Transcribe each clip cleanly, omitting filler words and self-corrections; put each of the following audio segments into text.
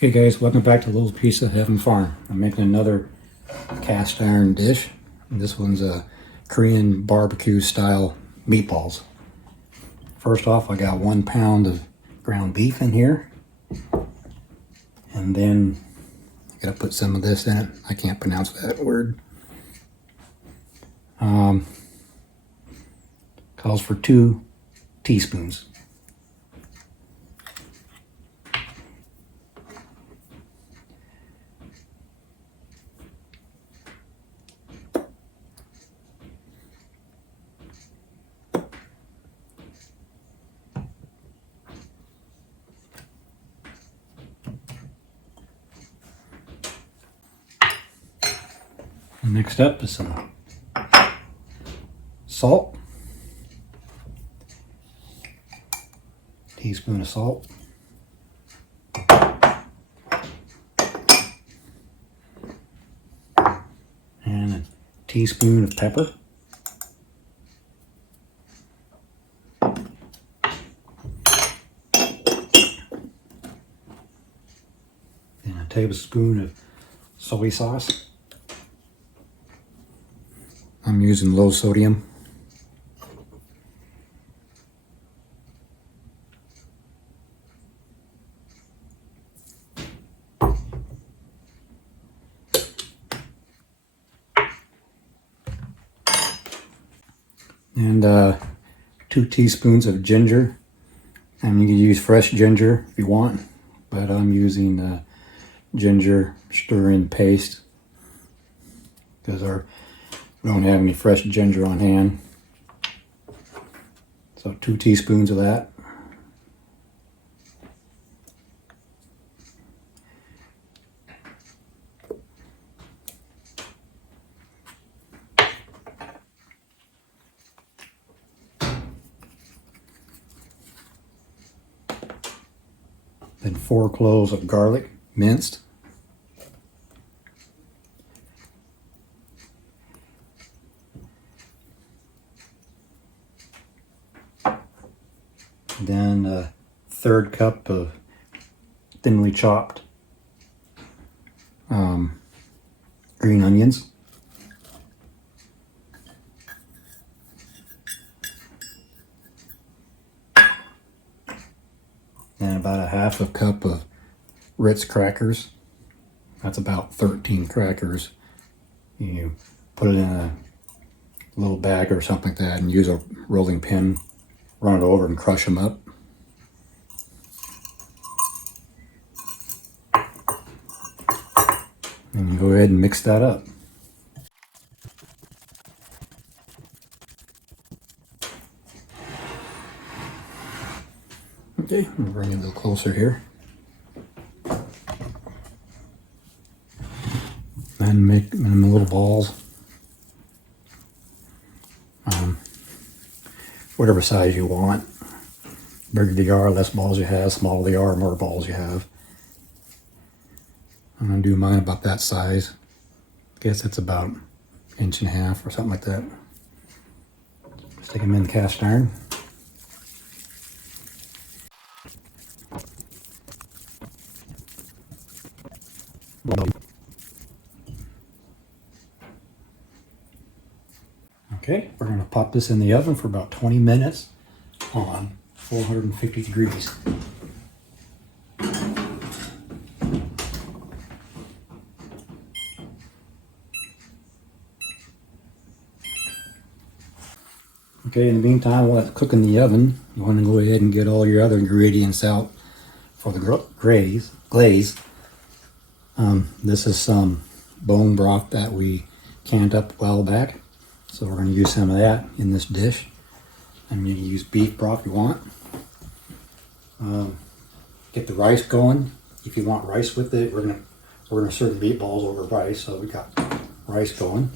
Hey guys, welcome back to Little Piece of Heaven Farm. I'm making another cast iron dish. This one's a Korean barbecue style meatballs. First off, I got 1 pound of ground beef in here. And then I gotta put some of this in it. I can't pronounce that word. Calls for 2 teaspoons. Next up is some salt. Teaspoon of salt. And a teaspoon of pepper. And a tablespoon of soy sauce. I'm using low sodium. And 2 teaspoons of ginger. And you can use fresh ginger if you want, but I'm using ginger stir-in paste because we don't have any fresh ginger on hand. So 2 teaspoons of that. Then 4 cloves of garlic, minced. Then a 1/3 cup of thinly chopped green onions. And about a 1/2 cup of Ritz crackers. That's about 13 crackers. You put it in a little bag or something like that and use a rolling pin, run it over and crush them up. And go ahead and mix that up. Okay, I'm gonna bring it a little closer here. And make them little balls. Whatever size you want. Bigger they are, less balls you have. Smaller they are, more balls you have. I'm gonna do mine about that size. I guess it's about 1.5 inches or something like that. Stick them in the cast iron. Okay, we're going to pop this in the oven for about 20 minutes on 450 degrees. Okay, in the meantime, while it's cooking in the oven, you want to go ahead and get all your other ingredients out for the glaze. This is some bone broth that we canned up a while back. So we're going to use some of that in this dish. And you can use beef broth if you want. Get the rice going. If you want rice with it, we're gonna serve the meatballs over rice. So we got rice going.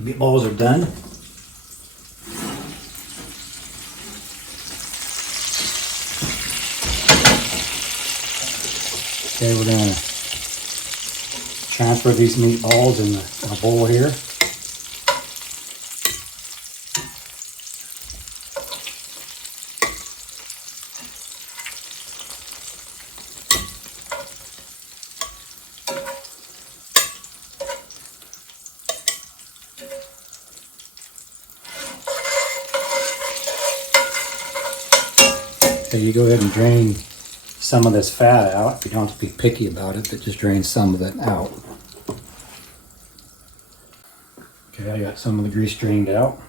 Meatballs are done. Okay, we're gonna transfer these meatballs in a bowl here. Okay, you go ahead and drain some of this fat out. You don't have to be picky about it, but just drain some of it out. Okay, I got some of the grease drained out.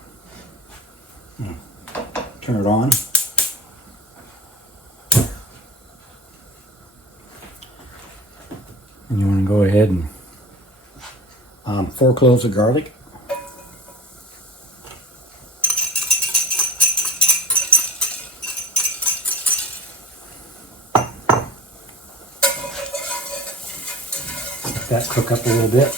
Turn it on. And you want to go ahead and 4 cloves of garlic. Let that cook up a little bit.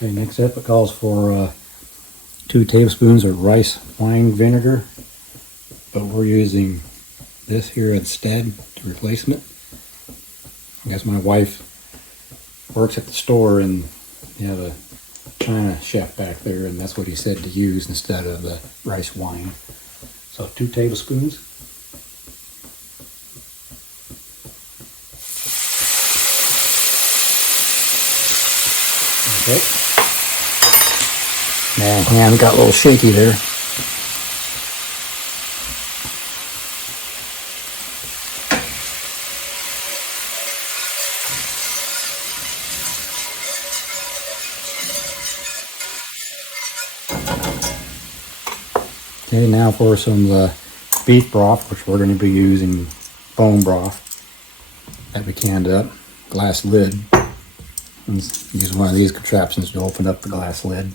Okay, next up it calls for 2 tablespoons of rice wine vinegar, but we're using this here instead to replace it. I guess my wife works at the store and you have a China chef back there, and that's what he said to use instead of the rice wine. So 2 tablespoons. Okay. Man, hand got a little shaky there. Okay, now for some beef broth, which we're going to be using bone broth that we canned up, glass lid. Use one of these contraptions to open up the glass lid.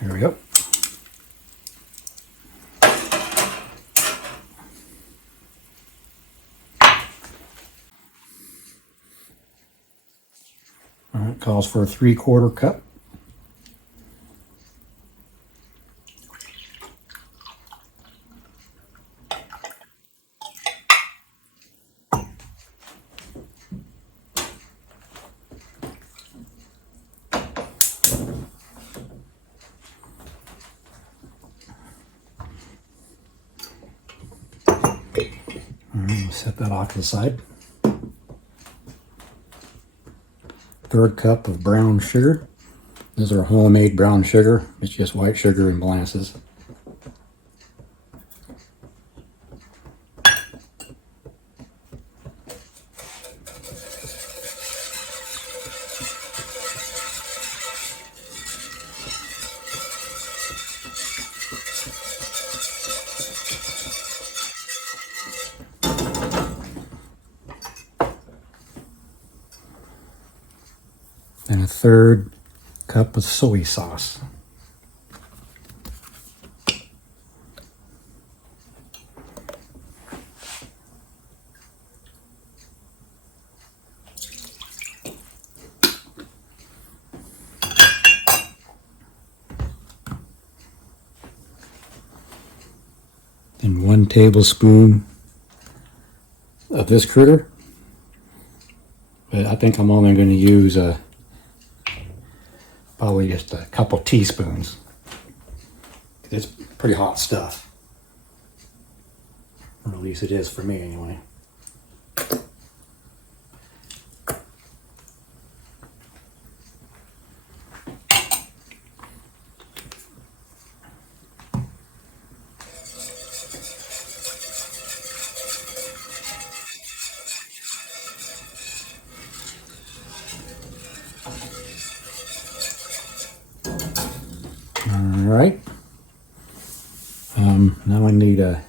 There we go. All right, calls for a 3/4 cup. Set that off to the side. 1/3 cup of brown sugar. This is our homemade brown sugar. It's just white sugar and molasses. And a 1/3 cup of soy sauce. And 1 tablespoon of this critter. But I think I'm only going to use probably just a couple teaspoons. It's pretty hot stuff. Or at least it is for me anyway. Alright. Now I need a,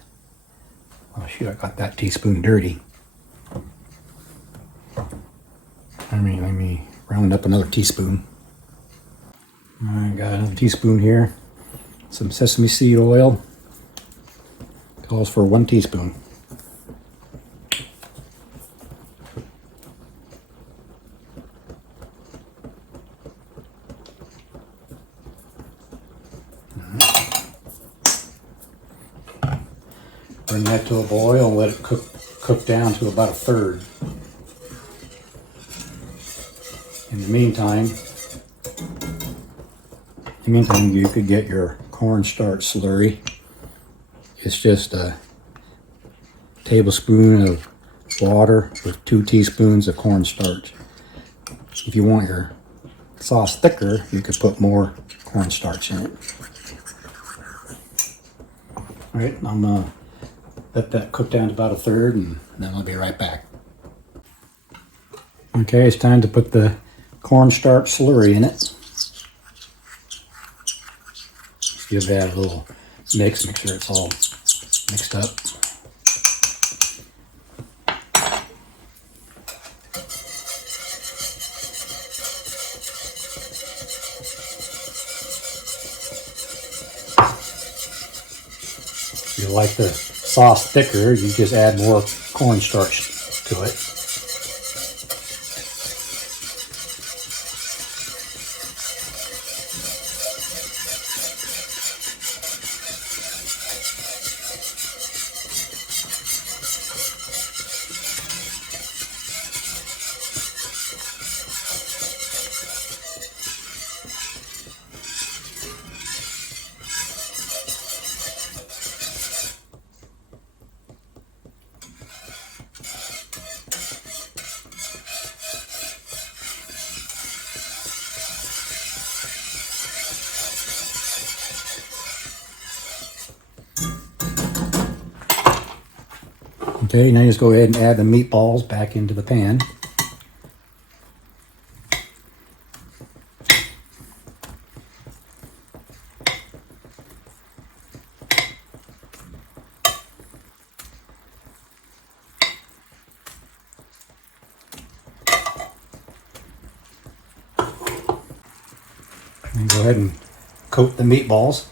oh shoot, I got that teaspoon dirty. Let me round up another teaspoon. Alright, got another teaspoon here. Some sesame seed oil. Calls for 1 teaspoon. Bring that to a boil and let it cook down to about a third. In the meantime, you could get your cornstarch slurry. It's just a tablespoon of water with 2 teaspoons of cornstarch. If you want your sauce thicker, you could put more cornstarch in it. All right, I'm gonna let that cook down to about a third, and then I'll be right back. Okay, it's time to put the cornstarch slurry in it. Just give that a little mix, make sure it's all mixed up. If you like the sauce thicker, you just add more cornstarch to it. Okay, now just go ahead and add the meatballs back into the pan. And go ahead and coat the meatballs.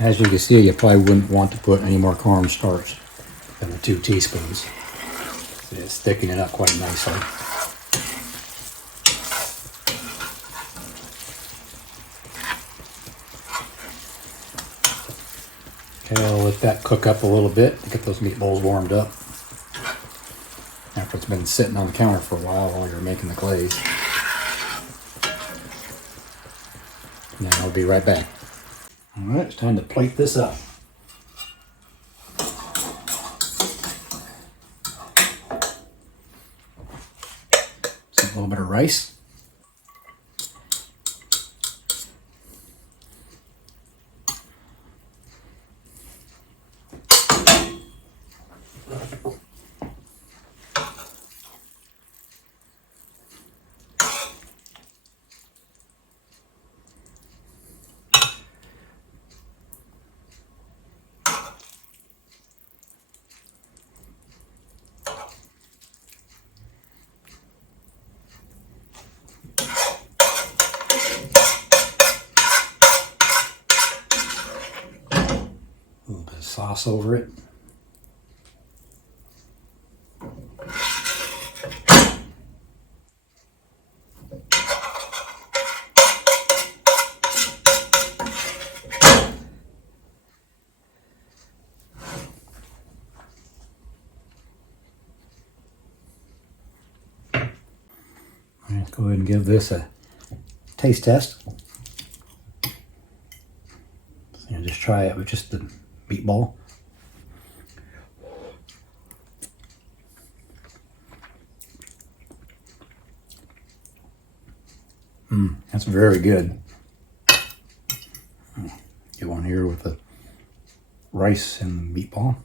As you can see, you probably wouldn't want to put any more cornstarch than the 2 teaspoons. It's thickening it up quite nicely. Okay, I'll let that cook up a little bit to get those meatballs warmed up after it's been sitting on the counter for a while you're making the glaze. And then I'll be right back. Alright, it's time to plate this up. Just a little bit of rice. A little bit of sauce over it. Let's go ahead and give this a taste test. So just try it with just the meatball. That's very good. Get one here with the rice and the meatball.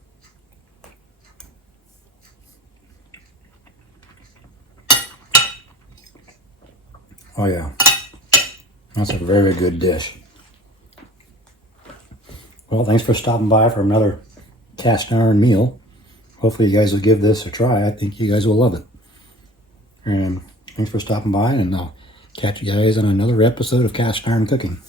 Oh yeah, that's a very good dish. Well, thanks for stopping by for another cast iron meal. Hopefully you guys will give this a try. I think you guys will love it. And thanks for stopping by, and I'll catch you guys on another episode of Cast Iron Cooking.